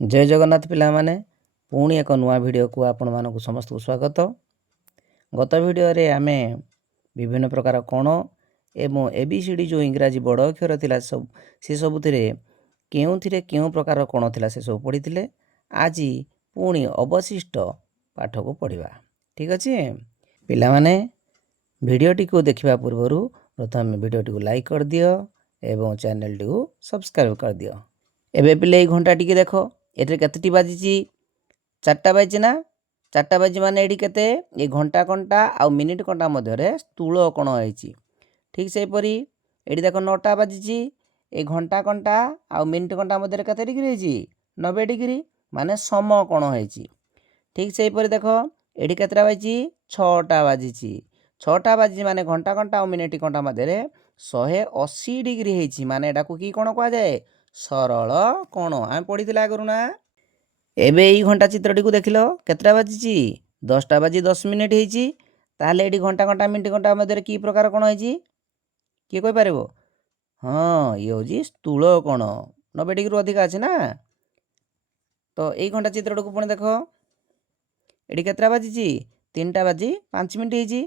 जय जगन्नाथ पिला माने पुणी एक नुआ वीडियो को आपण मानक समस्त को स्वागत। गत वीडियो रे आमे विभिन्न प्रकार कोण एवं एबीसीडी जो इंग्राजी बड़ अक्षर थिला सब से सबुथिरे केउथिरे केउ प्रकार कोण थिला से सब पढ़िथिले। आज पुणी अवशिष्ट पाठ को पढ़िबा। ठीक अछि पिला माने वीडियोटी को देखिबा पूर्वरु प्रथम वीडियोटी को लाइक कर दियो एवं चैनल टी को सब्सक्राइब कर दियो। एबे पिले ए घंटा टी देखो एटे केतेटी बाजिची 4टा बाजिची ना 4टा बाजी माने एडी केते ए घंटा कंटा आ मिनिट कंटा मध्य रे स्थूल कोण होईची। ठीक से परी एडी देखो 9टा बाजिची ए घंटा कंटा आ मिनिट कंटा मध्य रे केते डिग्री होईची 90 डिग्री माने सम कोण होईची। ठीक से परी देखो एडी केतेटा बाजिची 6टा बाजिची 6टा बाजी माने घंटा कंटा आ मिनिट कंटा मध्य रे 180 डिग्री होईची माने एटा को की कोण कहवा जाए सरल कोण। आम पढ़ीला आगु ना। एबे ई घंटा चित्रटी को देखिल केतटा बाजिची 10टा बाजी 10 मिनिट होईची ताले एडी घंटा घंटा मिनिट घंटा मध्य की प्रकार कोण होईची किए कहि पारिबो। हाँ ये होजी स्थूल कोण 90 डिग्री रु अधिक अछि ना। तो एई घंटा चित्रटी को पुणी देखो एडी केतटा बाजिची 3टा बाजी 5 मिनिट होईची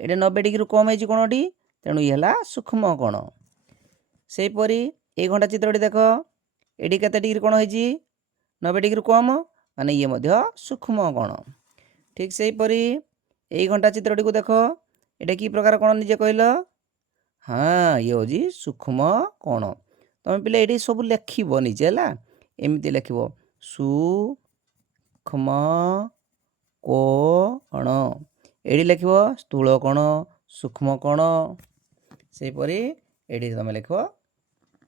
एडे 90 डिग्री कम होईची कोणटी तेणु ई हला सूक्ष्म कोण। सेही परी ए घंटा चित्रटी देखो एडी केते डिग्री कोण होईची 90 डिग्री कम माने ये मध्य सूक्ष्म कोण। ठीक से परी एई घंटा चित्रटी को देखो एटा की प्रकार कोण निजे कहलो। हाँ ये होजी सूक्ष्म कोण। तमे पिले एडी सब लेखिबो निजे हला एमिति लेखिबो सूक्ष्म कोण एडी लेखिबो स्थूल कोण सूक्ष्म कोण। सेही परी एडी तमे लेखिबो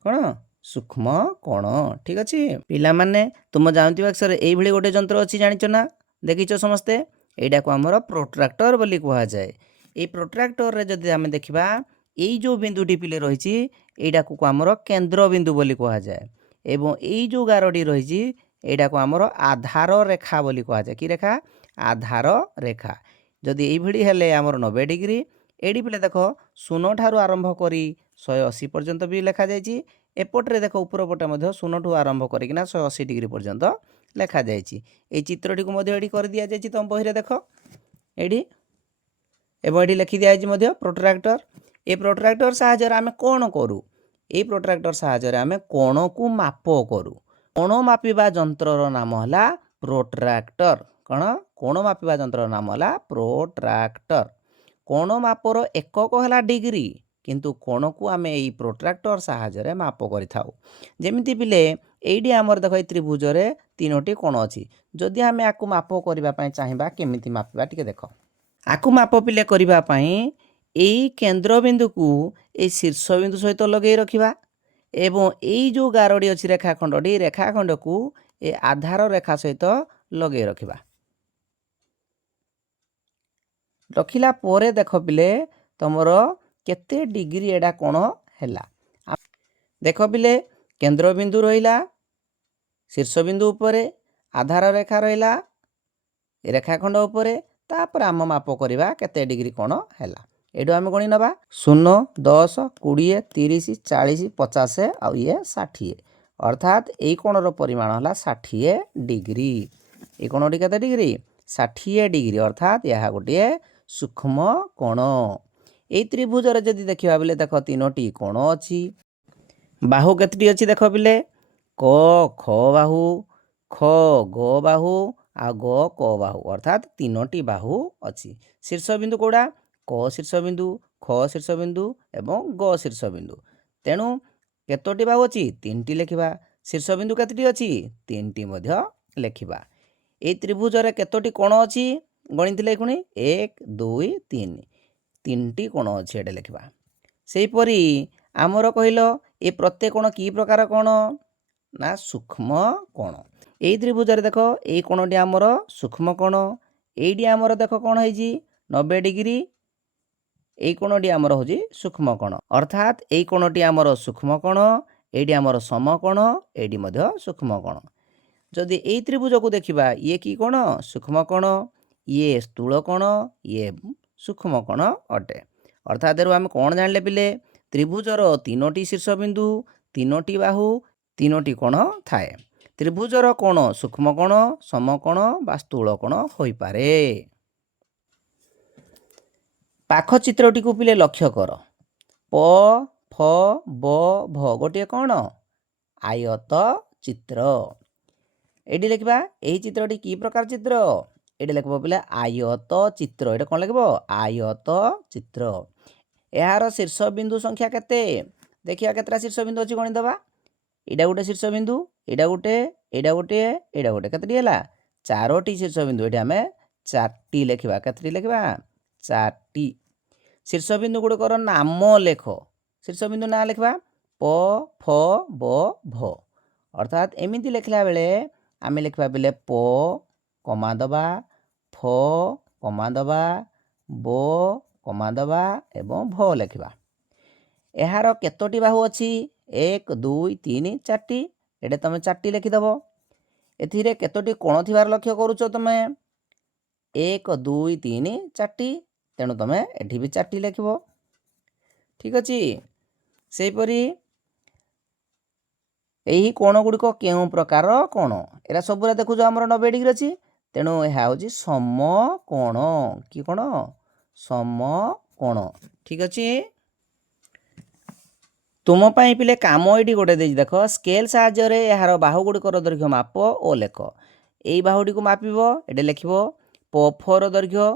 कोण सूक्ष्म कोण। ठीक अछि पिला माने तुम जानथिबा अक्षर एई भली गोटे यंत्र अछि जानिचो ना देखिचो समस्ते एडा को हमर प्रोट्रैक्टर बोली कहवा जाय। ए प्रोट्रैक्टर रे जदि हमें देखिबा एई जो बिंदुटी पिले रहिची एडा को हमर केंद्र बिंदु बोली कहवा जाय एवं एई जो गारडी रहिची एडा को हमर आधार रेखा बोली कहवा जाय। की रेखा आधार रेखा। जदि एई भली हेले हमर 90 डिग्री एडी पिले देखो 0 ठारू आरंभ करी 180 पर्यंत भी लेखा जायची एपटरे देखो ऊपर पटे मध्य 0 ठू आरंभ करिकिना 180 डिग्री पर्यंत लेखा जायची। ए चित्रटी को मध्य एडी कर दिया जायची तम बहिरे देखो एडी एवं एडी लिखि दिया जायची मध्य प्रोट्रैक्टर। ए प्रोट्रैक्टर सहायता रे आमे कोन करू ए प्रोट्रैक्टर सहायता रे आमे कोण को माप करू। कोण मापिबा यंत्रर नाम हला प्रोट्रैक्टर। कोन कोण मापिबा यंत्रर नाम हला प्रोट्रैक्टर। कोण मापर एकक हला डिग्री किंतु कोण को आमे एई प्रोट्रैक्टर सहायता रे माप करि थाउ। जेमिति पिले एडी हमर देखो त्रिभुज रे तीनोटी कोण अछि जदि आमे आकु माप करिबा पय चाहिबा केमिति मापिबा टिके देखो। आकु माप पिले करिबा पय एई केंद्र बिंदु को एई शीर्ष बिंदु सहित लगेई रखिबा एवं एई जो गारडी अछि रेखाखंड को ए आधार रेखा सहित लगेई रखिबा। रखिला पोरे देखो पिले तमरो केते डिग्री एडा कोण हैला। देखो पिले केंद्र बिंदु रहिला शीर्ष बिंदु उपरे आधार रेखा रहिला रेखाखंड उपरे तापर आम माप करिबा केते डिग्री कोण हैला। एडो आमे गणी नबा 0 10 20 30 40 50 आ ये 60 अर्थात एई कोणर परिमाण हला 60 डिग्री। ए कोणटी केते डिग्री 60 डिग्री अर्थात यहा गोटे सूक्ष्म कोण। एई त्रिभुज रे जदि देखिबा बेले देखो तीनोटी कोण अछि बाहु केतटी अछि देखो बिले क ख बाहु ख ग बाहु आ ग क बाहु अर्थात तीनोटी बाहु अछि। शीर्ष बिंदु कोडा क शीर्ष बिंदु ख शीर्ष बिंदु एवं ग शीर्ष बिंदु तेणु केतोटी बाहु अछि तीनटी लेखिबा। शीर्ष बिंदु केतटी अछि तीनटी मध्य लेखिबा। ए त्रिभुज रे केतोटी कोण अछि गणितले खुणी 1 2 3 तीनटी कोण अछि एडे लेखिबा। सेही परी आमर कहिलो ए प्रत्येक कोण की प्रकार कोण ना सूक्ष्म कोण। एई त्रिभुज रे देखो एई कोणटी आमर सूक्ष्म कोण एईडी आमर देखो कोण हैजी 90 डिग्री एई कोणटी आमर होजी सूक्ष्म कोण अर्थात एई कोणटी आमर सूक्ष्म कोण एईडी आमर समकोण एईडी मध्य सूक्ष्म कोण। जदि एई त्रिभुज को देखिबा ये की कोण सूक्ष्म कोण ये स्थूल कोण ये सूक्ष्म कोण अटे। अर्थात एरु आमे कोण जानले पिले त्रिभुजर तीनोटी शीर्ष बिंदु तीनोटी बाहु तीनोटी कोण थाए ତ୍ରିଭୁଜର କୋଣ ସୂକ୍ଷ୍ମ କୋଣ, ସମକୋଣ ବା ସ୍ଥୂଳ କୋଣ ହୋଇପାରେ। ପାଖ ଚିତ୍ରଟିକୁ ପିଲେ ଲକ୍ଷ୍ୟ କର। ପ ଫ ବ ଭ ଗୋଟିଏ କ'ଣ ଆୟତ ଚିତ୍ର। ଏଠି ଲେଖିବା ଏହି ଚିତ୍ରଟି କି ପ୍ରକାର ଚିତ୍ର? ଏଠି ଲେଖିବ ପିଲା ଆୟତ ଚିତ୍ର। ଏଠି କ'ଣ ଲେଖିବ ଆୟତ ଚିତ୍ର। ଏହାର ଶୀର୍ଷ ବିନ୍ଦୁ ସଂଖ୍ୟା କେତେ? ଦେଖିବା କେତେଟା ଶୀର୍ଷ ବିନ୍ଦୁ ଅଛି ଗଣିଦେବା। ଏଇଟା ଗୋଟେ ଶୀର୍ଷ ବିନ୍ଦୁ, ଏଇଟା ଗୋଟେ, ଏଇଟା ଗୋଟିଏ, ଏଇଟା ଗୋଟେ, କେତେଟି ହେଲା? 4ଟି ଶୀର୍ଷ ବିନ୍ଦୁ। ଏଠି ଆମେ 4ଟି ଲେଖିବା। କେତେଟି ଲେଖିବା? 4ଟି। ଶୀର୍ଷ ବିନ୍ଦୁ ଗୁଡ଼ିକର ନାମ ଲେଖ। ଶୀର୍ଷ ବିନ୍ଦୁ ନାଁ ଲେଖିବା ପ ଫ ବ ଭ। ଅର୍ଥାତ୍ ଏମିତି ଲେଖିଲା ବେଳେ ଆମେ ଲେଖିବା ପିଲେ ପ କମା ଦେବା, ଫ କମା ଦେବା, ବ କମା ଦେବା ଏବଂ ଭ ଲେଖିବା। ଏହାର କେତୋଟି ବାହୁ ଅଛି? 1 2 3 4ଟି। ଏଠି ତୁମେ 4ଟି ଲେଖିଦେବ। ଏଥିରେ କେତୋଟି କୋଣ ଥିବାର ଲକ୍ଷ୍ୟ କରୁଛ ତୁମେ? 1 2 3 4ଟି। ତେଣୁ ତୁମେ ଏଠି ବି 4ଟି ଲେଖିବ। ଠିକ୍ ଅଛି। ସେହିପରି ଏହି କୋଣ ଗୁଡ଼ିକ କେଉଁ ପ୍ରକାର କୋଣ? ଏରା ସବୁରା ଦେଖୁଛ ଆମର 90 ଡିଗ୍ରୀ ଅଛି। ତେଣୁ ଏହା ହେଉଛି ସମକୋଣ। କି କୋଣ? ସମକୋଣ। ଠିକ୍ ଅଛି। ତୁମ ପାଇଁ ପିଲେ କାମ ଏଇଠି ଗୋଟେ ଦେଇଛି ଦେଖ। ସ୍କେଲ୍ ସାହାଯ୍ୟରେ ଏହାର ବାହୁ ଗୁଡ଼ିକର ଦୈର୍ଘ୍ୟ ମାପ ଓ ଲେଖ। ଏଇ ବାହୁଟିକୁ ମାପିବ। ଏଠି ଲେଖିବ ପ ଫର ଦୈର୍ଘ୍ୟ,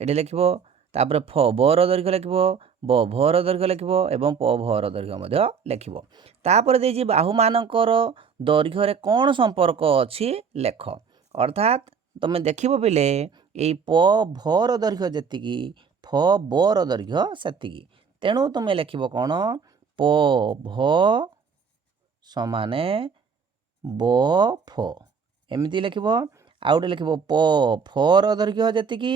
ଏଠି ଲେଖିବ। ତାପରେ ଫ ବର ଦୈର୍ଘ୍ୟ ଲେଖିବ, ବ ଭର ଦୈର୍ଘ୍ୟ ଲେଖିବ ଏବଂ ପ ଭର ଦୈର୍ଘ୍ୟ ମଧ୍ୟ ଲେଖିବ। ତାପରେ ଦେଇଛି ବାହୁମାନଙ୍କର ଦୈର୍ଘ୍ୟରେ କ'ଣ ସମ୍ପର୍କ ଅଛି ଲେଖ। ଅର୍ଥାତ୍ ତୁମେ ଦେଖିବ ପିଲେ ଏଇ ପ ଭର ଦୈର୍ଘ୍ୟ ଯେତିକି, ଫ ବର ଦୈର୍ଘ୍ୟ ସେତିକି। ତେଣୁ ତୁମେ ଲେଖିବ କ'ଣ? ପ ଭ ସମାନେ ବ ଫ। ଏମିତି ଲେଖିବ। ଆଉ ଗୋଟେ ଲେଖିବ ପ ଫର ଦୈର୍ଘ୍ୟ ଯେତିକି,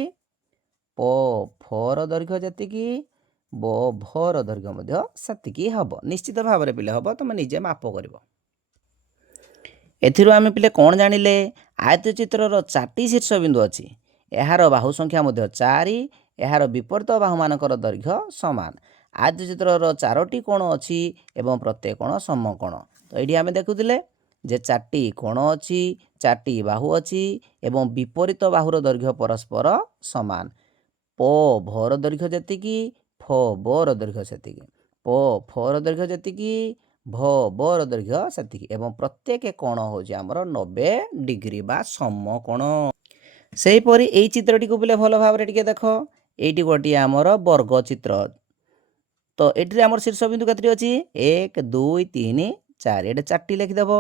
ପ ଫର ଦୈର୍ଘ୍ୟ ଯେତିକି, ବ ଭର ଦୈର୍ଘ୍ୟ ମଧ୍ୟ ସେତିକି ହେବ। ନିଶ୍ଚିତ ଭାବରେ ପିଲେ ହେବ। ତୁମେ ନିଜେ ମାପ କରିବ। ଏଥିରୁ ଆମେ ପିଲେ କ'ଣ ଜାଣିଲେ? ଆୟତ ଚିତ୍ରର 4ଟି ଶୀର୍ଷ ବିନ୍ଦୁ ଅଛି। ଏହାର ବାହୁ ସଂଖ୍ୟା ମଧ୍ୟ 4। ଏହାର ବିପରୀତ ବାହୁମାନଙ୍କର ଦୈର୍ଘ୍ୟ ସମାନ। ଆୟତ ଚିତ୍ରର 4ଟି କୋଣ ଅଛି ଏବଂ ପ୍ରତ୍ୟେକ କୋଣ ସମକୋଣ। ତ ଏଇଠି ଆମେ ଦେଖୁଥିଲେ ଯେ 4ଟି କୋଣ ଅଛି, 4ଟି ବାହୁ ଅଛି ଏବଂ ବିପରୀତ ବାହୁର ଦୈର୍ଘ୍ୟ ପରସ୍ପର ସମାନ। ପ ଭର ଦୈର୍ଘ୍ୟ ଯେତିକି, ଫ ବର ଦୈର୍ଘ୍ୟ ସେତିକି। ପ ଫର ଦୈର୍ଘ୍ୟ ଯେତିକି, ଭ ବର ଦୈର୍ଘ୍ୟ ସେତିକି ଏବଂ ପ୍ରତ୍ୟେକ କୋଣ ହେଉଛି ଆମର 90 ଡିଗ୍ରୀ ବା ସମକୋଣ। ସେହିପରି ଏଇ ଚିତ୍ରଟିକୁ ପିଲେ ଭଲ ଭାବରେ ଟିକେ ଦେଖ। ଏଇଠି ଗୋଟିଏ ଆମର ବର୍ଗ ଚିତ୍ର। ତ ଏଠିରେ ଆମର ଶୀର୍ଷ ବିନ୍ଦୁ କେତେଟି ଅଛି? 1 2 3 4। ଏଠି 4ଟି ଲେଖିଦେବ।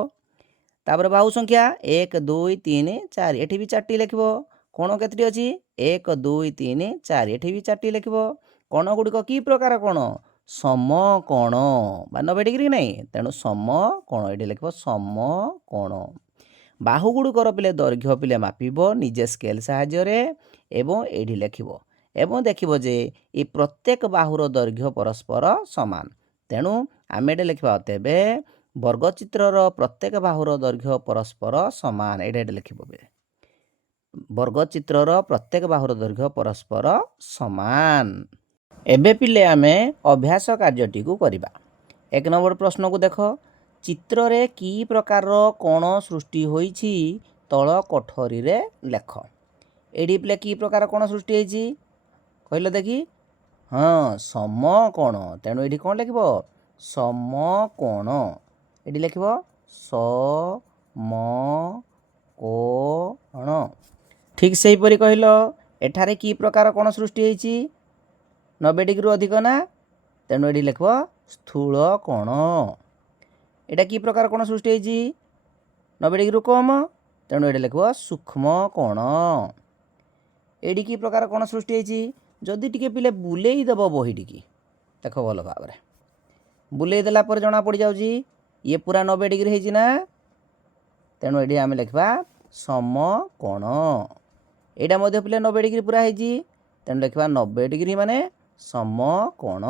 ତାପରେ ବାହୁ ସଂଖ୍ୟା 1 2 3 4। ଏଠି ବି 4ଟି ଲେଖିବ। କୋଣ କେତେଟି ଅଛି? 1 2 3 4। ଏଠି ବି 4ଟି ଲେଖିବ। କୋଣ ଗୁଡ଼ିକ କି ପ୍ରକାର କୋଣ? ସମକୋଣ ବା 90 ଡିଗ୍ରୀ ନାହିଁ। ତେଣୁ ସମକୋଣ। ଏଠି ଲେଖିବ ସମକୋଣ। ବାହୁ ଗୁଡ଼ିକର ପିଲେ ଦୈର୍ଘ୍ୟ ପିଲେ ମାପିବ ନିଜେ ସ୍କେଲ୍ ସାହାଯ୍ୟରେ ଏବଂ ଏଇଠି ଲେଖିବ ଏବଂ ଦେଖିବ ଯେ ଏ ପ୍ରତ୍ୟେକ ବାହୁର ଦୈର୍ଘ୍ୟ ପରସ୍ପର ସମାନ। ତେଣୁ ଆମେ ଏଠି ଲେଖିବା ତେବେ ବର୍ଗଚିତ୍ରର ପ୍ରତ୍ୟେକ ବାହୁର ଦୈର୍ଘ୍ୟ ପରସ୍ପର ସମାନ। ଏଇଟା ଲେଖିବ। ବର୍ଗଚିତ୍ରର ପ୍ରତ୍ୟେକ ବାହୁର ଦୈର୍ଘ୍ୟ ପରସ୍ପର ସମାନ। ଏବେ ପିଲେ ଆମେ ଅଭ୍ୟାସ କାର୍ଯ୍ୟଟିକୁ କରିବା। 1 ନମ୍ବର ପ୍ରଶ୍ନକୁ ଦେଖ। ଚିତ୍ରରେ କି ପ୍ରକାରର କୋଣ ସୃଷ୍ଟି ହୋଇଛି ତଳ କୋଠରୀରେ ଲେଖ। ଏଠି ପିଲେ କି ପ୍ରକାର କୋଣ ସୃଷ୍ଟି ହେଇଛି କହିଲ ଦେଖି? ହଁ, ସମକୋଣ। ତେଣୁ ଏଠି କ'ଣ ଲେଖିବ? ସମକୋଣ। ଏଠି ଲେଖିବ ସମକୋଣ। ଠିକ୍ ସେହିପରି କହିଲ ଏଠାରେ କି ପ୍ରକାର କୋଣ ସୃଷ୍ଟି ହେଇଛି? 90 ଡିଗ୍ରୀରୁ ଅଧିକ ନା? ତେଣୁ ଏଠି ଲେଖିବ ସ୍ଥୂଳ କୋଣ। ଏଇଟା କି ପ୍ରକାର କୋଣ ସୃଷ୍ଟି ହେଇଛି? 90 ଡିଗ୍ରୀରୁ କମ୍। ତେଣୁ ଏଠି ଲେଖିବ ସୂକ୍ଷ୍ମ କୋଣ। ଏଇଠି କି ପ୍ରକାର କୋଣ ସୃଷ୍ଟି ହେଇଛି? ଯଦି ଟିକେ ପିଲେ ବୁଲେଇ ଦେବ ବହିଟିକି, ଦେଖ ଭଲ ଭାବରେ ବୁଲେଇ ଦେଲା ପରେ ଜଣା ପଡ଼ିଯାଉଛି ଇଏ ପୁରା 90 ଡିଗ୍ରୀ ହେଇଛି ନା? ତେଣୁ ଏଠି ଆମେ ଲେଖିବା ସମକୋଣ। ଏଇଟା ମଧ୍ୟ ପିଲେ 90 ଡିଗ୍ରୀ ପୁରା ହେଇଛି। ତେଣୁ ଲେଖିବା 90 ଡିଗ୍ରୀ ମାନେ ସମକୋଣ।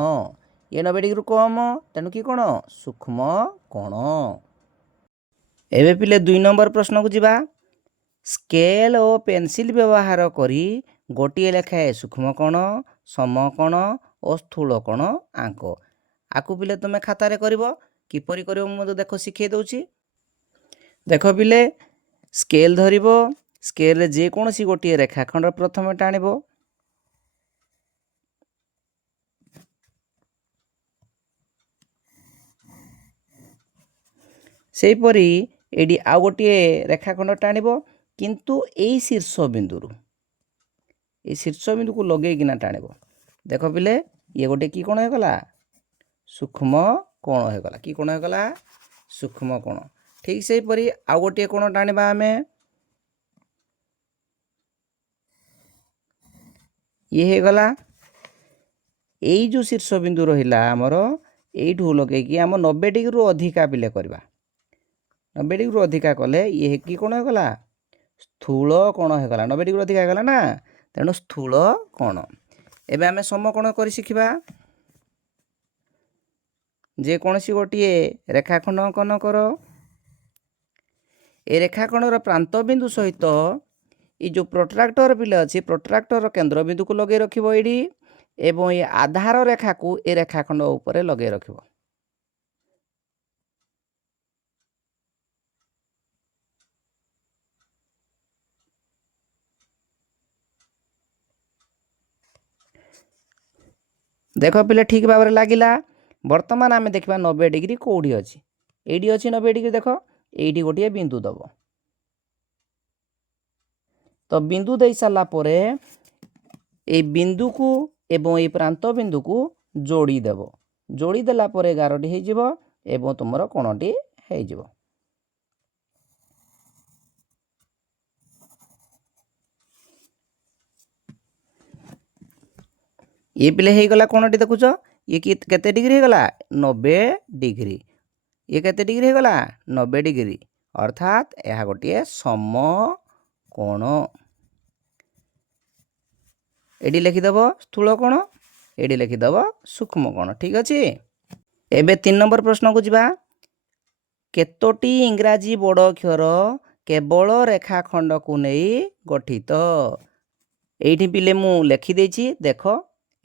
ଇଏ 90 ଡିଗ୍ରୀରୁ କମ୍। ତେଣୁ କି କୋଣ? ସୂକ୍ଷ୍ମ କୋଣ। ଏବେ ପିଲେ 2 ନମ୍ବର ପ୍ରଶ୍ନକୁ ଯିବା। ସ୍କେଲ୍ ଓ ପେନସିଲ୍ ବ୍ୟବହାର କରି ଗୋଟିଏ ଲେଖାଏଁ ସୂକ୍ଷ୍ମ କୋଣ, ସମକୋଣ ଓ ସ୍ଥୂଳ କୋଣ ଆଙ୍କ। ଆକୁ ପିଲେ ତୁମେ ଖାତାରେ କରିବ। କିପରି କରିବ ମୁଁ ଦେଖ ଶିଖେଇ ଦେଉଛି। देख पिले स्केल धरिबो स्केल रे जे कोनोसी गोटे रेखाखंड प्रथमे टाणिबो सेहीपरि एडी आउ गोटे रेखाखंड टाणिबो किंतु एई शीर्ष बिंदु को लगेकिना टाणिबो देख पिले ये गोटे की कोण होगला सूक्ष्म कोण होगला की कोण होगला सूक्ष्म कोण ठीक सेहीपरि आउ गोटे कोण टाणिबा आमे ये हेगला एई जो शीर्ष बिंदु रहिला हमर एइठू लगेकी हम 90 डिग्री रु अधिका पिले करबा 90 डिग्री रु अधिका कले ये की कोण होगला स्थूल कोण होगला 90 डिग्री अधिका होगला ना तेणु स्थूल कोण एबे आमे समकोण करि सिखिबा जे कोनसी गोटे रेखाखंड अंकन कर ए रेखाखंडर प्रांत बिंदु सहित ये जो प्रोट्राक्टर पिले अच्छी प्रोट्राक्टर केंद्र बिंदु को लगे रखिबो एडी एवं ये आधार रेखा को ए रेखाखंड ऊपर लगे रखिबो देख पिले ठीक भाव लगिला वर्तमान आम देखा 90 डिग्री कौटी अच्छी एडी अच्छी 90 डिग्री देख ये गोटे बिंदु दब तो बिंदु दे सारा पर ए बिंदु को एवं ये प्रांत बिंदु को जोड़ी देव जोड़ी देला पर 11टी हो एवं तुमर कोणटी हो ये पिले हो गला कोणटी देखुच ये केते डिग्री हो गला 90 डिग्री ये केते डिग्री हो गला 90 डिग्री अर्थात यह गोटे समकोण एडी लिखिदेव स्थूल कोण एडी लिखिदेव सूक्ष्म कोण ठीक अच्छे एबे 3 नंबर प्रश्न को जिबा केतोटी इंग्राजी बड़ अक्षर केवल रेखाखंड को नहीं गठित एठी पिले मु लिखि देछि देख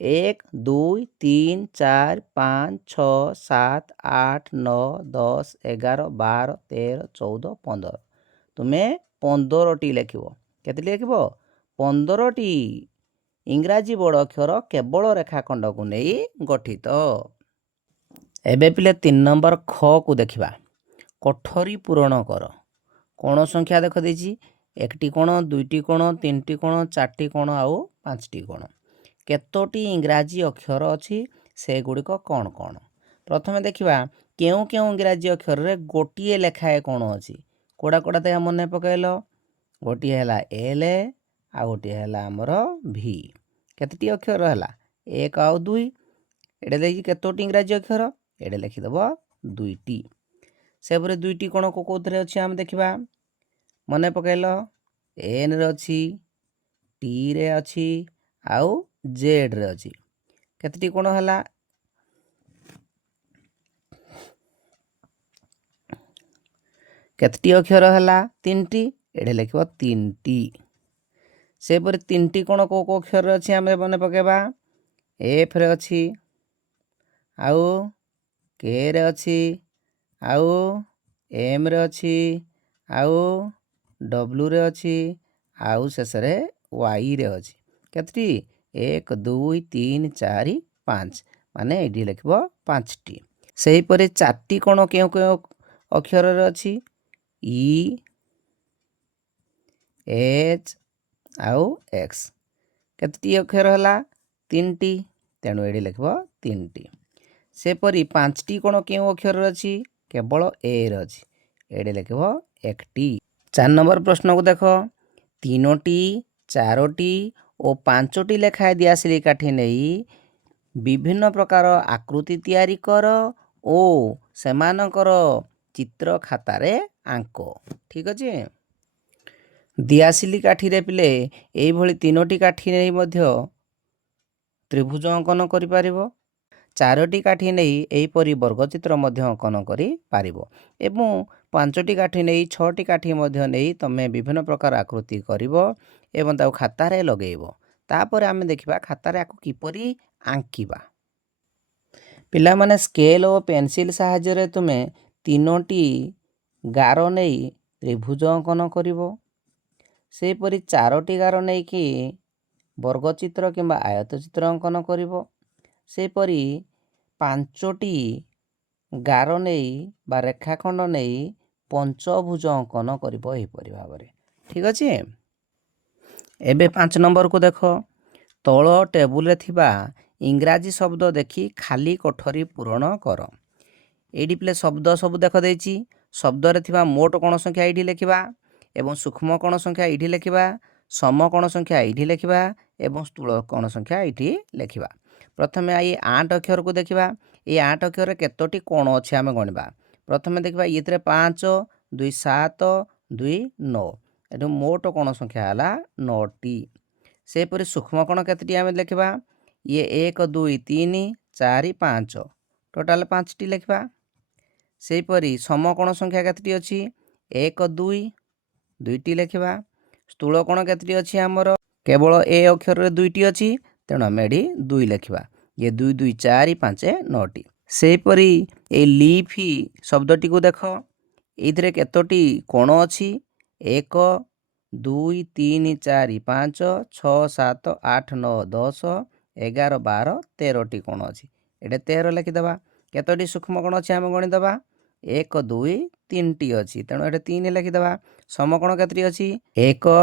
1 2 3 4 5 6 7 8 9 10 11 12 13 14 15 तुम्हें 15टी लिखिबो केते लिखिबो 15टी इंग्राजी बड़ अक्षर केवल रेखाखंड को नहीं गठित एबे पिले 3 नंबर ख को देखिबा कोठरी पूरण कर कोण संख्या देख देछि एकटी कोण दुईटी कोण तीनटी कोण चारटी कोण आउ पांचटी कोण केतोटी इंग्राजी अक्षर अच्छी से गुड़िक कौन कौन प्रथम देखा केउ केउ इंग्राजी अक्षर रे गोटे लेखाए कोण अच्छी कोड़ा कोड़ा तो मन पकल गोटे है एल आ गोटे है आमर भि केतटी अक्षर है 1 आउ 2 एडे देखिए केतोटी इंग्राजी अक्षर एडे लिखिदेव 2टी से दुईटी कोण को कौन अच्छी आम देखा मन पकल एन रे अच्छी टी रे अच्छी आउ जेड रे अच्छी केतटी कोण है केतटी अक्षर है 3टी एडे लिख 3टी से 3टी कोण को अक्षर अच्छी आम मन पकेबा एफ रे अच्छी आउ के रे अच्छी आउ एम रे अच्छी आउ डब्ल्यू रे अच्छी आउ शेष रे वाई रे अच्छी केतटी 1 2 3 4 5 माने एडी लिख 5टी से ही परे 4टी कोण केउ केउ अक्षर रे अच्छी ई एच आउ एक्स केतटी अक्षर है 3टी तेणु एडी लिख 3टी सेपरी 5टी कोण केउ अक्षर अच्छी केवल ए रे अच्छी एडी लिख 1टी 4 नंबर प्रश्न को देख 3टी 4टी और 5टी लेखाए दियासिली काठी नहीं विभिन्न प्रकार आकृति तैयारी कर ओ सेमानकर चित्र खातारे आंक ठीक अच्छे दियासिली काठी रे पिले एई भली 3टी काठी नहीं मध्य त्रिभुज अंकन करि पारिबो 4टी काठी नहीं एहीपरि वर्गचित्र मध्य अंकन करि पारिबो एवं 5टी काठी नहीं 6टी काठी मध्य नहीं तमे विभिन्न प्रकार आकृति करिवो एवं ताऊ खातारे लगेइबो तापर आमे देखिबा खातारे आकु किपरि आंकिबा पिला माने स्केल और पेंसिल सहायता रे तुमे 3टी गार नहीं ତ୍ରିଭୁଜ ଅଙ୍କନ କରିବ। ସେହିପରି 4ଟି ଗାର ନେଇକି ବର୍ଗଚିତ୍ର କିମ୍ବା ଆୟତଚିତ୍ର ଅଙ୍କନ କରିବ। ସେହିପରି 5ଟି ଗାର ନେଇ ବା ରେଖାଖଣ୍ଡ ନେଇ ପଞ୍ଚଭୁଜ ଅଙ୍କନ କରିବ ଏହିପରି ଭାବରେ। ଠିକ୍ ଅଛି। ଏବେ 5 ନମ୍ବରକୁ ଦେଖ। ତଳ ଟେବୁଲରେ ଥିବା ଇଂରାଜୀ ଶବ୍ଦ ଦେଖି ଖାଲି କୋଠରୀ ପୂରଣ କର। ଏଇଠି ପିଲେ ଶବ୍ଦ ସବୁ ଦେଖ ଦେଇଛି। ଶବ୍ଦରେ ଥିବା ମୋଟ କୋଣ ସଂଖ୍ୟା ଏଇଠି ଲେଖିବା ଏବଂ ସୂକ୍ଷ୍ମ କୋଣ ସଂଖ୍ୟା ଏଇଠି ଲେଖିବା, ସମକୋଣ ସଂଖ୍ୟା ଏଇଠି ଲେଖିବା ଏବଂ ସ୍ଥୂଳ କୋଣ ସଂଖ୍ୟା ଏଇଠି ଲେଖିବା। ପ୍ରଥମେ ଏଇ 8 ଅକ୍ଷରକୁ ଦେଖିବା। ଏଇ 8 ଅକ୍ଷରରେ କେତୋଟି କୋଣ ଅଛି ଆମେ ଗଣିବା। ପ୍ରଥମେ ଦେଖିବା ଏଥିରେ 5, 2 7, 2 9। ଏଠୁ ମୋଟ କୋଣ ସଂଖ୍ୟା ହେଲା 9ଟି। ସେହିପରି ସୂକ୍ଷ୍ମ କୋଣ କେତେଟି ଆମେ ଲେଖିବା। ଇଏ 1, 2, 3, 4, 5 ଟୋଟାଲ 5ଟି ଲେଖିବା। ସେହିପରି ସମକୋଣ ସଂଖ୍ୟା କେତେଟି ଅଛି? 1, 2 2ଟି ଲେଖିବା। ସ୍ଥୂଳ କୋଣ କେତେଟି ଅଛି ଆମର? କେବଳ ଏ ଅକ୍ଷରରେ 2ଟି ଅଛି, ତେଣୁ ଆମେ ଏଠି 2 ଲେଖିବା। ଇଏ 2, 2, 4, 5, 9ଟି। ସେହିପରି এই ଲିଫ୍ ଶବ୍ଦଟିକୁ ଦେଖ। ଏଇଥିରେ କେତୋଟି କୋଣ ଅଛି? 1, 2, 3, 4, 5, 6, 7, 8, 9, 10, 11, 12, 13ଟି କୋଣ ଅଛି। ଏଠି 13 ଲେଖିଦେବା। କେତୋଟି ସୂକ୍ଷ୍ମ କୋଣ ଅଛି ଆମେ ଗଣିଦେବା। 1, 2, 3ଟି ଅଛି, ତେଣୁ ଏଠି 3 ଲେଖିଦେବା। ସମକୋଣ କେତେଟି ଅଛି? 1,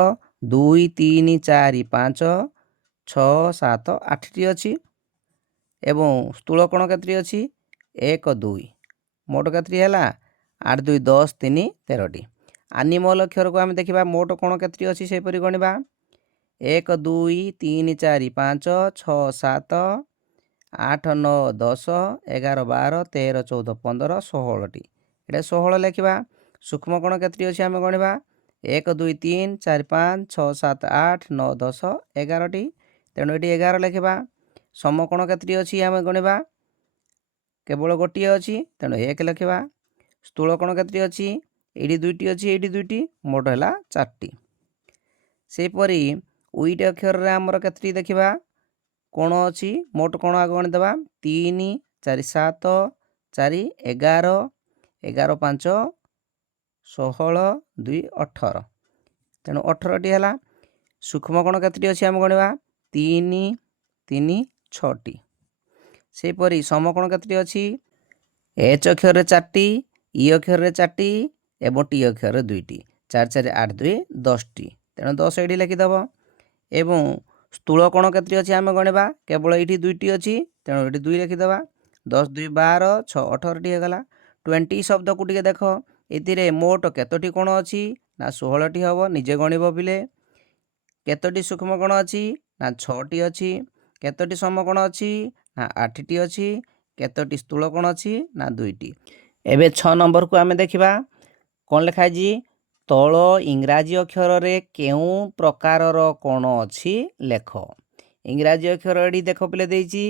2, 3, 4, 5, 6, 7, 8ଟି ଅଛି। ଏବଂ ସ୍ଥୂଳ କୋଣ କେତେଟି ଅଛି? 1, 2 ମୋଟ କେତେଟି ହେଲା? 8, 2, 10, 3, 13ଟି। ଆନିମଲ୍ ଅକ୍ଷରକୁ ଆମେ ଦେଖିବା ମୋଟ କୋଣ କେତେଟି ଅଛି ସେହିପରି ଗଣିବା। 1, 2, 3, 4, 5, 6, 7, 8, 9, 10, 11, 12, 13, 14, 15, 16ଟି। ଏଇଟା 16 ଲେଖିବା। ସୂକ୍ଷ୍ମ କୋଣ କେତେଟି ଅଛି ଆମେ ଗଣିବା। 1, 2, 3, 4, 5, 6, 7, 8, 9, 10, 11ଟି, ତେଣୁ ଏଠି 11 ଲେଖିବା। ସମକୋଣ କେତେଟି ଅଛି ଆମେ ଗଣିବା। କେବଳ ଗୋଟିଏ ଅଛି, ତେଣୁ 1 ଲେଖିବା। ସ୍ଥୂଳ କୋଣ କେତେଟି ଅଛି? ଏଇଠି 2ଟି ଅଛି, ଏଇଠି 2ଟି, ମୋଟ ହେଲା 4ଟି। ସେହିପରି ଉଇଟ୍ ଅକ୍ଷରରେ ଆମର କେତେଟି ଦେଖିବା କୋଣ ଅଛି? ମୋଟ କୋଣ ଆଗ ଗଣିଦେବା। 3, 4, 7, 4, 11, 11, 5, 16, 2, 18, ତେଣୁ 18ଟି ହେଲା। ସୂକ୍ଷ୍ମ କୋଣ କେତେଟି ଅଛି ଆମେ ଗଣିବା। 3, 3, 6ଟି। ସେହିପରି ସମକୋଣ କେତେଟି ଅଛି? ଏଚ୍ ଅକ୍ଷରରେ 4ଟି, ଇ ଅକ୍ଷରରେ 4ଟି ଏବଂ ଟି ଅକ୍ଷରରେ 2ଟି। 4, 4, 8, 2, 10ଟି, ତେଣୁ 10 ଏଇଠି ଲେଖିଦେବ। ଏବଂ ସ୍ଥୂଳ କୋଣ କେତେଟି ଅଛି ଆମେ ଗଣିବା। କେବଳ ଏଇଠି 2ଟି ଅଛି, ତେଣୁ ଏଠି 2 ଲେଖିଦେବା। 10, 2, 12, 6, 18ଟି ହେଇଗଲା। 20 ଶବ୍ଦକୁ ଟିକେ ଦେଖ। ଏଥିରେ ମୋଟ କେତୋଟି କୋଣ ଅଛି? ନା 16ଟି ହେବ। ନିଜେ ଗଣିବ ପିଲେ। କେତୋଟି ସୂକ୍ଷ୍ମ କୋଣ ଅଛି? ନା 6ଟି ଅଛି। କେତୋଟି ସମକୋଣ ଅଛି? ନା 8ଟି ଅଛି। କେତୋଟି ସ୍ଥୂଳ କୋଣ ଅଛି? ନା 2ଟି। ଏବେ 6 ନମ୍ବରକୁ ଆମେ ଦେଖିବା। କ'ଣ ଲେଖା ହେଇଛି? ତଳ ଇଂରାଜୀ ଅକ୍ଷରରେ କେଉଁ ପ୍ରକାରର କୋଣ ଅଛି ଲେଖ। ଇଂରାଜୀ ଅକ୍ଷର ଏଠି ଦେଖ ପିଲେ ଦେଇଛି।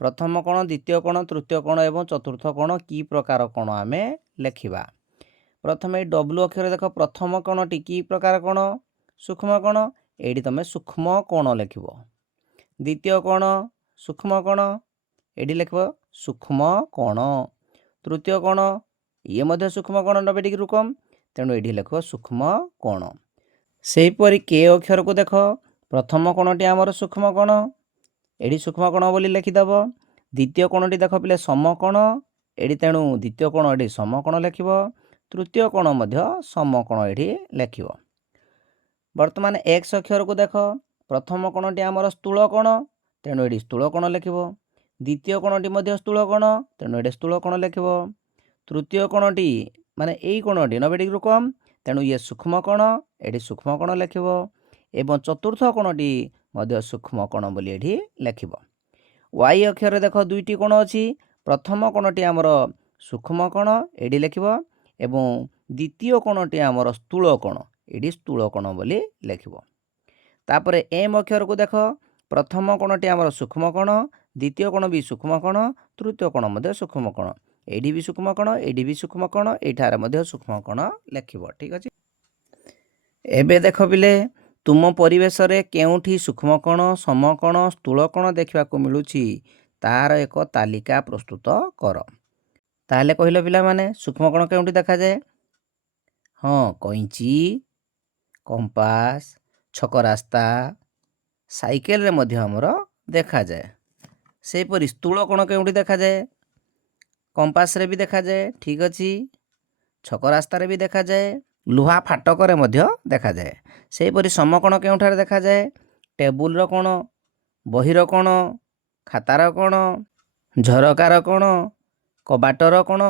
ପ୍ରଥମ କୋଣ, ଦ୍ୱିତୀୟ କୋଣ, ତୃତୀୟ କୋଣ ଏବଂ ଚତୁର୍ଥ କୋଣ କି ପ୍ରକାର କୋଣ ଆମେ ଲେଖିବା। ପ୍ରଥମେ ଡବ୍ଲୁ ଅକ୍ଷର ଦେଖ। ପ୍ରଥମ କୋଣଟି କି ପ୍ରକାର କୋଣ? ସୂକ୍ଷ୍ମ କୋଣ। ଏଇଠି ତମେ ସୂକ୍ଷ୍ମ କୋଣ ଲେଖିବ। ଦ୍ୱିତୀୟ କୋଣ ସୂକ୍ଷ୍ମ କୋଣ, ଏଇଠି ଲେଖିବ ସୂକ୍ଷ୍ମ କୋଣ। ତୃତୀୟ କୋଣ, ଇଏ ମଧ୍ୟ ସୂକ୍ଷ୍ମ କୋଣ 90 ଡିଗ୍ରୀରୁ କମ୍, ତେଣୁ ଏଇଠି ଲେଖିବ ସୂକ୍ଷ୍ମ କୋଣ। ସେହିପରି କେ ଅକ୍ଷରକୁ ଦେଖ। ପ୍ରଥମ କୋଣଟି ଆମର ସୂକ୍ଷ୍ମ କୋଣ, ଏଠି ସୂକ୍ଷ୍ମ କୋଣ ବୋଲି ଲେଖିଦେବ। ଦ୍ୱିତୀୟ କୋଣଟି ଦେଖ ପିଲେ ସମକୋଣ, ଏଠି ତେଣୁ ଦ୍ୱିତୀୟ କୋଣ ଏଠି ସମକୋଣ ଲେଖିବ। ତୃତୀୟ କୋଣ ମଧ୍ୟ ସମକୋଣ ଏଠି ଲେଖିବ। ବର୍ତ୍ତମାନ ଏକ୍ସ ଅକ୍ଷରକୁ ଦେଖ। ପ୍ରଥମ କୋଣଟି ଆମର ସ୍ଥୂଳ କୋଣ, ତେଣୁ ଏଠି ସ୍ଥୂଳ କୋଣ ଲେଖିବ। ଦ୍ୱିତୀୟ କୋଣଟି ମଧ୍ୟ ସ୍ଥୂଳ କୋଣ, ତେଣୁ ଏଠି ସ୍ଥୂଳ କୋଣ ଲେଖିବ। ତୃତୀୟ କୋଣଟି ମାନେ ଏଇ କୋଣଟି 90 ଡିଗ୍ରୀରୁ କମ୍, ତେଣୁ ଇଏ ସୂକ୍ଷ୍ମ କୋଣ, ଏଠି ସୂକ୍ଷ୍ମ କୋଣ ଲେଖିବ। ଏବଂ ଚତୁର୍ଥ କୋଣଟି ମଧ୍ୟ ସୂକ୍ଷ୍ମ କୋଣ ବୋଲି ଏଠି ଲେଖିବ। ୱାଇ ଅକ୍ଷରରେ ଦେଖ 2ଟି କୋଣ ଅଛି। ପ୍ରଥମ କୋଣଟି ଆମର ସୂକ୍ଷ୍ମ କୋଣ, ଏଠି ଲେଖିବ। ଏବଂ ଦ୍ୱିତୀୟ କୋଣଟି ଆମର ସ୍ଥୂଳ କୋଣ, ଏଠି ସ୍ଥୂଳ କୋଣ ବୋଲି ଲେଖିବ। ତାପରେ ଏମ୍ ଅକ୍ଷରକୁ ଦେଖ। ପ୍ରଥମ କୋଣଟି ଆମର ସୂକ୍ଷ୍ମ କୋଣ, ଦ୍ୱିତୀୟ କୋଣ ବି ସୂକ୍ଷ୍ମ କୋଣ, ତୃତୀୟ କୋଣ ମଧ୍ୟ ସୂକ୍ଷ୍ମ କୋଣ। ଏଇଠି ବି ସୂକ୍ଷ୍ମ କୋଣ, ଏଇଠି ବି ସୂକ୍ଷ୍ମ କୋଣ, ଏଇଠାରେ ମଧ୍ୟ ସୂକ୍ଷ୍ମ କୋଣ ଲେଖିବ। ଠିକ୍ ଅଛି। ଏବେ ଦେଖ ପିଲେ, ତୁମ ପରିବେଶରେ କେଉଁଠି ସୂକ୍ଷ୍ମ କୋଣ, ସମକୋଣ, ସ୍ଥୂଳ କୋଣ ଦେଖିବାକୁ ମିଳୁଛି ତାହାର ଏକ ତାଲିକା ପ୍ରସ୍ତୁତ କର। ତାହେଲେ କହିଲ ପିଲାମାନେ, ସୂକ୍ଷ୍ମ କୋଣ କେଉଁଠି ଦେଖାଯାଏ? हाँ कईंची कंपास छक रास्ता साइकेल रे मध्य हमर देखा जाए सेपरि स्थूल कोण केउंठी देखा जाए कंपास रे भी देखा जाए ठीक अछि छक रास्ता रे भी देखा जाए लुहा फाटक रे मध्य देखा जाए सेपरि समकोण केउंठारे देखा जाए टेबुल रो कोण बही रो कोण खातार कोण झरकार कोण कबाटर कोण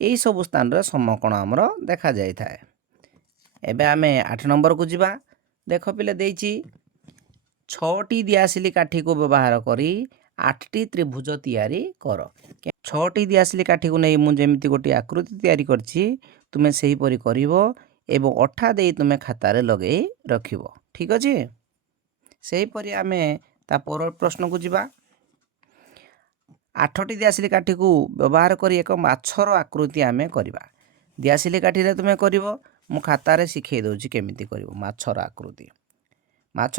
एई सब स्थान रे समकोण हमर देखा जाय थाए। एबे आमे 8 नंबर को जिबा देख पिले देइची 6टी दियासिली काठी को व्यवहार करी 8टी त्रिभुज तैयारी कर 6टी दियासिली काठी को नै मु जेमिति गोटी आकृति तैयारी करछि तुमे सही परि करिवो एवं अठा देई तुमे खाता रे लगेई रखिवो ठीक अछि। सही परि आमे ता पर प्रश्न को जिबा 8टी दियासिली काठी को व्यवहार करी एक माछर आकृति आमे करिबा दियासिली काठी रे तुमे करिवो मु खाता रे सिखै दउछि केमिति करिवो माछर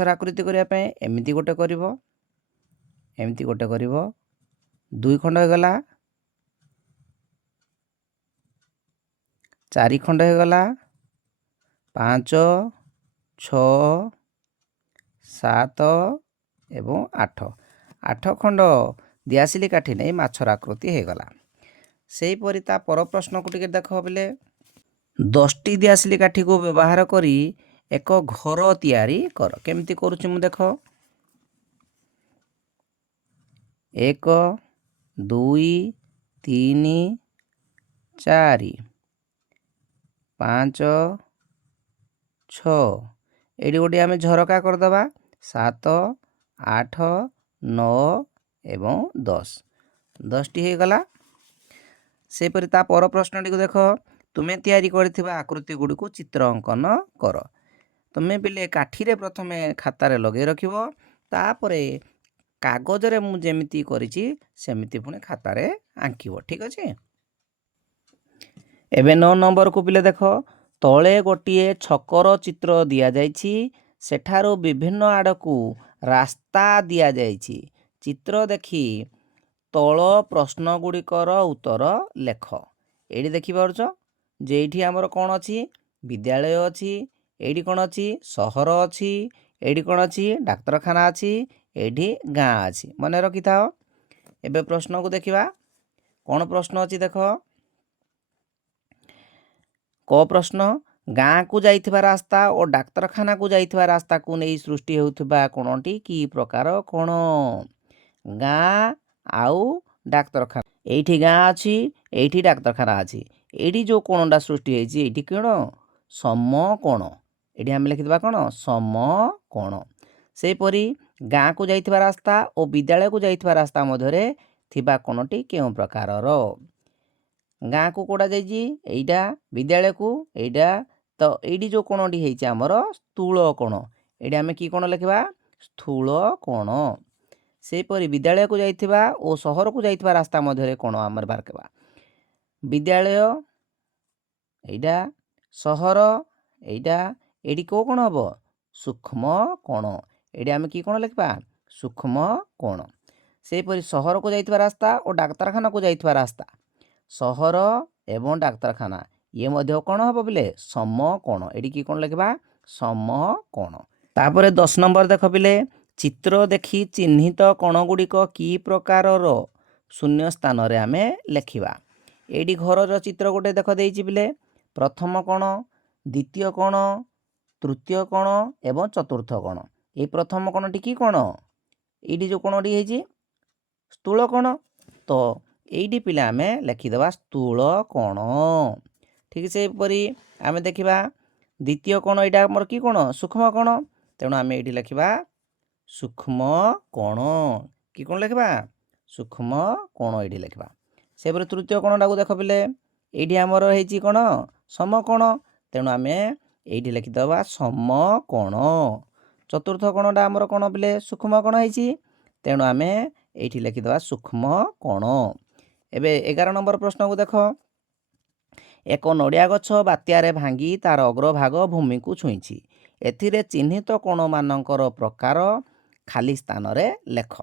आकृति करिया पे एमिति गोटे करिवो एमिति गोटे करिवो 2 खंड हो गला 4 खंड हो गला 5 6 7 एवं 8 खंड दियासिली काठी नै माछर आकृति हे गला। सेही परि ता पर प्रश्न को टिके देखो बिले 10टी दियासिली काठी को व्यवहार करी एक घर तैयारी कर केमिति करूछि मु देखो 1 2 3 4 5 6 एडी गोटे आमे झरका कर दबा 7 8 9 एवं 10टी हे गला। से परि ता पर प्रश्नटी को देखो तुमे तैयारी करथिबा आकृति गुडी को चित्र अंकन कर तुमे बिले काठी रे प्रथमे खाता रे लगे रखिवो तापरे कागज रे मु जेमिति करिछि सेमिति पुने खाता रे आंकिवो ठीक अछि। एबे 9 नंबर को पिले देखो तळे गोटिए छकर चित्र दिया जाइछि सेठारो विभिन्न आडकू रास्ता दिया जाइछि चित्र देखि तळ प्रश्न गुडिकर उत्तर लेख एडी देखि पारछ जे एठी हमर कोन अछि विद्यालय अछि एडी कोन अछि शहर अछि एडी कोन अछि डाक्तरखाना अछि एडी गाँ अछि मने रखि थाओ। एबे प्रश्न को देखिबा कोन प्रश्न अछि देखो क प्रश्न गाँ को जाइथिबा रास्ता और डाक्तरखाना को जाइथिबा रास्ता को नै सृष्टि हेउथिबा कोनटी की प्रकार कोन गाँ आउ डाक्तरखाना एठी गाँ अछि एठी डाक्तरखाना अछि एठी जो कोनटा सृष्टि हेछि एठी कोन समकोण एठी हम लिखि देबा कोन समकोण। से परि गाँ को जाइथिबा रास्ता और विद्यालय को जाइथिबा रास्ता मध्यरे थिबा कोनटी केउ प्रकारर गाँ को कोडा जाइछि एइटा विद्यालय को एइटा तो एडी जो कोणटी हेछि हमर स्थूल कोण एडी हमें की कोण लिखिबा स्थूल कोण। से परि विद्यालय को जाइथिबा और शहर को जाइथिबा रास्ता मध्यरे कोण हमर बार करबा विद्यालय एइटा शहर एइटा एडी को कोण हबो सूक्ष्म कोण एडी हमें की कोण लिखिबा सूक्ष्म कोण। से परि शहर को जाइथिबा रास्ता और डाक्तरखाना को जाइथिबा रास्ता शहर एवं डाक्तरखाना ये मध्य कोण हबो बिले समकोण एडी की कोण लिखिबा समकोण। तापरे 10 नंबर देख बिले चित्र देखि चिन्हित कोण गुडिक की प्रकारर शून्य स्थान रे आमे लेखिबा एडी घरर चित्र गोटे देख देइछि बिले प्रथम कोण द्वितीय कोण तृतीय कोण एवं चतुर्थ कोण ए प्रथम कोणटी की कोण एडी जो कोणटी हेछि स्थूल कोण तो एइडी पिला आमे लेखिदेबा स्थूल कोण ठीक से परि आमे देखिबा द्वितीय कोण एटा हमर की कोण सूक्ष्म कोण तेणु आमे एइडी लेखिबा सूक्ष्म कोण की कोण लेखिबा सूक्ष्म कोण एइडी लेखिबा। से परि तृतीय कोणटा को देख बिले एइडी हमर हेछि कोण समकोण तेणु आमे एइडी लेखिदेबा समकोण। चतुर्थ कोणटा हमर कोण बिले सूक्ष्म कोण हेछि तेणु आमे एइठी लेखिदेबा सूक्ष्म कोण। एबे 11 नंबर प्रश्न को देख एक नड़िया गछ बात्यारे भांगी तार अग्रभाग भूमि को छुईछि एथिरे चिन्हित कोण मानकर प्रकार खाली स्थान रे लेख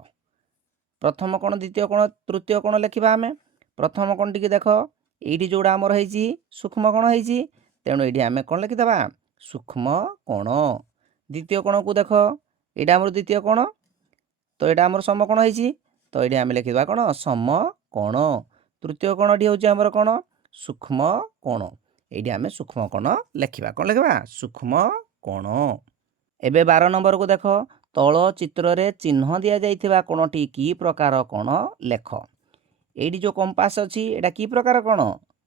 प्रथम कोण द्वितीय कोण तृतीय कोण लेखिबा आमे प्रथम कोणटी की देख एइठी जोडा हमर हेछि सूक्ष्म कोण हेछि ତେଣୁ ଏଇଠି ଆମେ କ'ଣ ଲେଖିଦେବା ସୂକ୍ଷ୍ମ କୋଣ। ଦ୍ୱିତୀୟ କୋଣକୁ ଦେଖ, ଏଇଟା ଆମର ଦ୍ୱିତୀୟ କୋଣ, ତ ଏଇଟା ଆମର ସମକୋଣ ହେଇଛି, ତ ଏଇଠି ଆମେ ଲେଖିଦେବା କ'ଣ ସମକୋଣ। ତୃତୀୟ କୋଣଟି ହେଉଛି ଆମର କ'ଣ ସୂକ୍ଷ୍ମ କୋଣ। ଏଇଠି ଆମେ ସୂକ୍ଷ୍ମ କୋଣ ଲେଖିବା, କ'ଣ ଲେଖିବା ସୂକ୍ଷ୍ମ କୋଣ। ଏବେ 12 ନମ୍ବରକୁ ଦେଖ, ତଳ ଚିତ୍ରରେ ଚିହ୍ନ ଦିଆଯାଇଥିବା କୋଣଟି କି ପ୍ରକାର କୋଣ ଲେଖ। ଏଇଠି ଯେଉଁ କମ୍ପାସ ଅଛି ଏଇଟା କି ପ୍ରକାର କୋଣ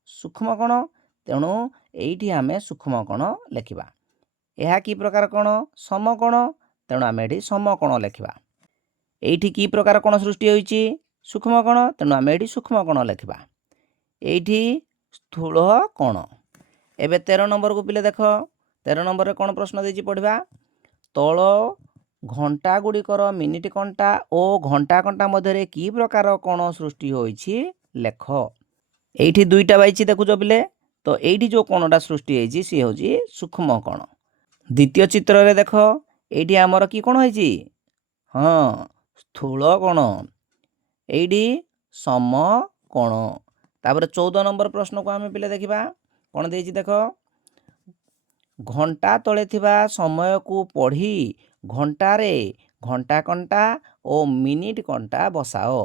ସୂକ୍ଷ୍ମ କୋଣ, ତେଣୁ ଏଇଠି ଆମେ ସୂକ୍ଷ୍ମ କୋଣ ଲେଖିବା। ଏହା କି ପ୍ରକାର କୋଣ ସମକୋଣ, ତେଣୁ ଆମେ ଏଠି ସମକୋଣ ଲେଖିବା। ଏଇଠି କି ପ୍ରକାର କୋଣ ସୃଷ୍ଟି ହୋଇଛି ସୂକ୍ଷ୍ମ କୋଣ, ତେଣୁ ଆମେ ଏଠି ସୂକ୍ଷ୍ମ କୋଣ ଲେଖିବା। ଏଇଠି ସ୍ଥୂଳ କୋଣ। ଏବେ 13 ନମ୍ବରକୁ ପିଲେ ଦେଖ, 13 ନମ୍ବରରେ କ'ଣ ପ୍ରଶ୍ନ ଦେଇଛି ପଢ଼ିବା। ତଳ ଘଣ୍ଟା ଗୁଡ଼ିକର ମିନିଟ୍ କଣ୍ଟା ଓ ଘଣ୍ଟା କଣ୍ଟା ମଧ୍ୟରେ କି ପ୍ରକାର କୋଣ ସୃଷ୍ଟି ହୋଇଛି ଲେଖ। ଏଇଠି ଦୁଇଟା ବାଇଛି ଦେଖୁଛ ପିଲେ, ତ ଏଇଠି ଯେଉଁ କୋଣଟା ସୃଷ୍ଟି ହେଇଛି ସିଏ ହେଉଛି ସୂକ୍ଷ୍ମ କୋଣ। ଦ୍ୱିତୀୟ ଚିତ୍ରରେ ଦେଖ, ଏଇଠି ଆମର କି କୋଣ ହେଇଛି, ହଁ ସ୍ଥୂଳ କୋଣ। ଏଇଠି ସମକୋଣ। ତାପରେ 14 ନମ୍ବର ପ୍ରଶ୍ନକୁ ଆମେ ପିଲେ ଦେଖିବା, କ'ଣ ଦେଇଛି ଦେଖ। ଘଣ୍ଟା ତଳେ ଥିବା ସମୟକୁ ପଢ଼ି ଘଣ୍ଟାରେ ଘଣ୍ଟା କଣ୍ଟା ଓ ମିନିଟ୍ କଣ୍ଟା ବସାଅ।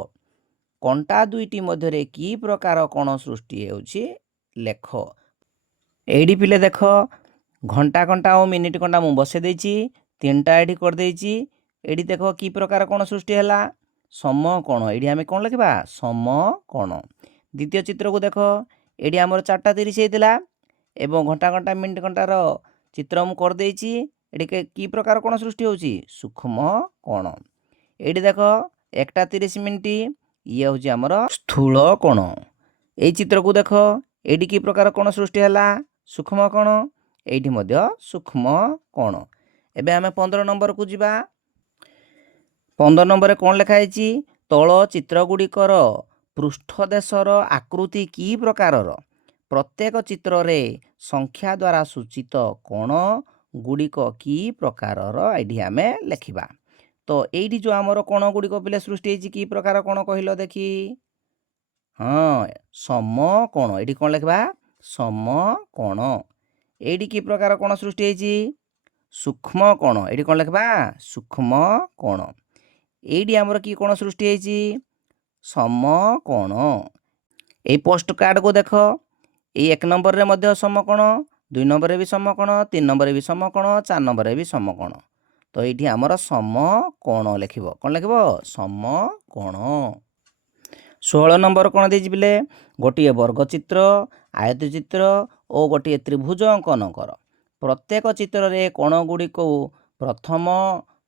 କଣ୍ଟା ଦୁଇଟି ମଧ୍ୟରେ କି ପ୍ରକାର କୋଣ ସୃଷ୍ଟି ହେଉଛି ଲେଖ। ଏଇଠି ପିଲେ ଦେଖ, ଘଣ୍ଟା କଣ୍ଟା ଓ ମିନିଟ୍ କଣ୍ଟା ମୁଁ ବସେଇ ଦେଇଛି, ତିନିଟା ଏଇଠି କରିଦେଇଛି। ଏଇଠି ଦେଖ କି ପ୍ରକାର କୋଣ ସୃଷ୍ଟି ହେଲା ସମକୋଣ। ଏଇଠି ଆମେ କ'ଣ ଲେଖିବା ସମକୋଣ। ଦ୍ୱିତୀୟ ଚିତ୍ରକୁ ଦେଖ, ଏଇଠି ଆମର 4ଟା 30 ହେଇଥିଲା ଏବଂ ଘଣ୍ଟା ଘଣ୍ଟା ମିନିଟ୍ କଣ୍ଟାର ଚିତ୍ର ମୁଁ କରିଦେଇଛି। ଏଠି କି ପ୍ରକାର କୋଣ ସୃଷ୍ଟି ହେଉଛି ସୂକ୍ଷ୍ମ କୋଣ। ଏଇଠି ଦେଖ 1ଟା 30 ମିନିଟ୍, ଇଏ ହେଉଛି ଆମର ସ୍ଥୂଳ କୋଣ। ଏଇ ଚିତ୍ରକୁ ଦେଖ, ଏଇଠି କି ପ୍ରକାର କୋଣ ସୃଷ୍ଟି ହେଲା ସୂକ୍ଷ୍ମ କୋଣ, ଏଇଠି ମଧ୍ୟ ସୂକ୍ଷ୍ମ କୋଣ। ଏବେ ଆମେ 15 ନମ୍ବରକୁ ଯିବା। 15 ନମ୍ବରରେ କ'ଣ ଲେଖା ହେଇଛି, ତଳ ଚିତ୍ରଗୁଡ଼ିକର ପୃଷ୍ଠଦେଶର ଆକୃତି କି ପ୍ରକାରର। ପ୍ରତ୍ୟେକ ଚିତ୍ରରେ ସଂଖ୍ୟା ଦ୍ୱାରା ସୂଚିତ କୋଣ ଗୁଡ଼ିକ କି ପ୍ରକାରର ଏଇଠି ଆମେ ଲେଖିବା। ତ ଏଇଠି ଯେଉଁ ଆମର କୋଣ ଗୁଡ଼ିକ ପିଲେ ସୃଷ୍ଟି ହେଇଛି କି ପ୍ରକାର କୋଣ କହିଲ ଦେଖି, ହଁ ସମକୋଣ। ଏଇଠି କ'ଣ ଲେଖିବା ସମକୋଣ। ଏଇଠି କି ପ୍ରକାର କୋଣ ସୃଷ୍ଟି ହେଇଛି ସୂକ୍ଷ୍ମ କୋଣ। ଏଇଠି କ'ଣ ଲେଖିବା ସୂକ୍ଷ୍ମ କୋଣ। ଏଇଠି ଆମର କି କୋଣ ସୃଷ୍ଟି ହେଇଛି ସମକୋଣ। ଏଇ ପୋଷ୍ଟ କାର୍ଡ଼କୁ ଦେଖ, ଏଇ 1 ନମ୍ବରରେ ମଧ୍ୟ ସମକୋଣ, 2 ନମ୍ବରରେ ବି ସମକୋଣ, 3 ନମ୍ବରରେ ବି ସମକୋଣ, 4 ନମ୍ବରରେ ବି ସମକୋଣ। ତ ଏଇଠି ଆମର ସମକୋଣ ଲେଖିବ, କ'ଣ ଲେଖିବ ସମକୋଣ। 16 ନମ୍ବର କ'ଣ ଦେଇଛି ପିଲେ, ଗୋଟିଏ ବର୍ଗଚିତ୍ର, ଆୟତଚିତ୍ର ଓ ଗୋଟିଏ ତ୍ରିଭୁଜ ଅଙ୍କନ କର। ପ୍ରତ୍ୟେକ ଚିତ୍ରରେ କୋଣ ଗୁଡ଼ିକୁ ପ୍ରଥମ,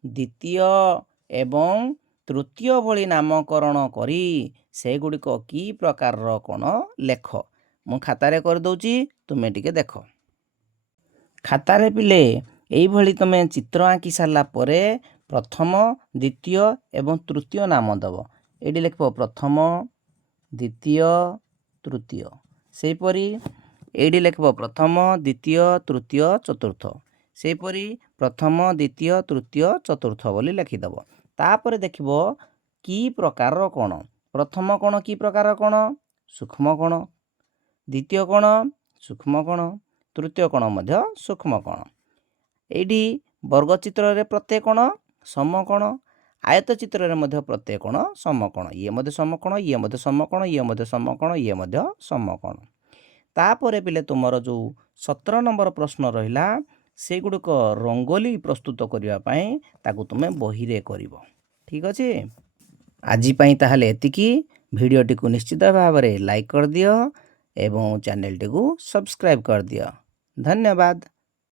ଦ୍ୱିତୀୟ ଏବଂ ତୃତୀୟ ଭଳି ନାମକରଣ କରି ସେଗୁଡ଼ିକ କି ପ୍ରକାରର କୋଣ ଲେଖ। ମୁଁ ଖାତାରେ କରିଦେଉଛି, ତୁମେ ଟିକେ ଦେଖ। ଖାତାରେ ପିଲେ ଏଇଭଳି ତୁମେ ଚିତ୍ର ଆଙ୍କି ସାରିଲା ପରେ ପ୍ରଥମ, ଦ୍ୱିତୀୟ ଏବଂ ତୃତୀୟ ନାମ ଦେବ। ଏଇଠି ଲେଖିବ ପ୍ରଥମ, ଦ୍ୱିତୀୟ, ତୃତୀୟ। ସେହିପରି ଏଇଠି ଲେଖିବ ପ୍ରଥମ, ଦ୍ୱିତୀୟ, ତୃତୀୟ, ଚତୁର୍ଥ। ସେହିପରି ପ୍ରଥମ, ଦ୍ୱିତୀୟ, ତୃତୀୟ, ଚତୁର୍ଥ ବୋଲି ଲେଖିଦେବ। ତାପରେ ଦେଖିବ କି ପ୍ରକାରର କୋଣ। ପ୍ରଥମ କୋଣ କି ପ୍ରକାରର କୋଣ ସୂକ୍ଷ୍ମ କୋଣ, ଦ୍ୱିତୀୟ କୋଣ ସୂକ୍ଷ୍ମ କୋଣ, ତୃତୀୟ କୋଣ ମଧ୍ୟ ସୂକ୍ଷ୍ମ କୋଣ। ଏଇଠି ବର୍ଗଚିତ୍ରରେ ପ୍ରତ୍ୟେକ କୋଣ ସମକୋଣ, ଆୟତ ଚିତ୍ରରେ ମଧ୍ୟ ପ୍ରତ୍ୟେକ କୋଣ ସମକୋଣ। ଇଏ ମଧ୍ୟ ସମକୋଣ, ଇଏ ମଧ୍ୟ ସମକୋଣ, ଇଏ ମଧ୍ୟ ସମକୋଣ, ଇଏ ମଧ୍ୟ ସମକୋଣ। ତାପରେ ପିଲେ ତୁମର ଯେଉଁ 17 ନମ୍ବର ପ୍ରଶ୍ନ ରହିଲା ସେଗୁଡ଼ିକ ରଙ୍ଗୋଲି ପ୍ରସ୍ତୁତ କରିବା ପାଇଁ ତାକୁ ତୁମେ ବହିରେ କରିବ। ଠିକ୍ ଅଛି, ଆଜି ପାଇଁ ତାହେଲେ ଏତିକି। ଭିଡ଼ିଓଟିକୁ ନିଶ୍ଚିତ ଭାବରେ ଲାଇକ୍ କରିଦିଅ ଏବଂ ଚ୍ୟାନେଲଟିକୁ ସବସ୍କ୍ରାଇବ୍ କରିଦିଅ। ଧନ୍ୟବାଦ।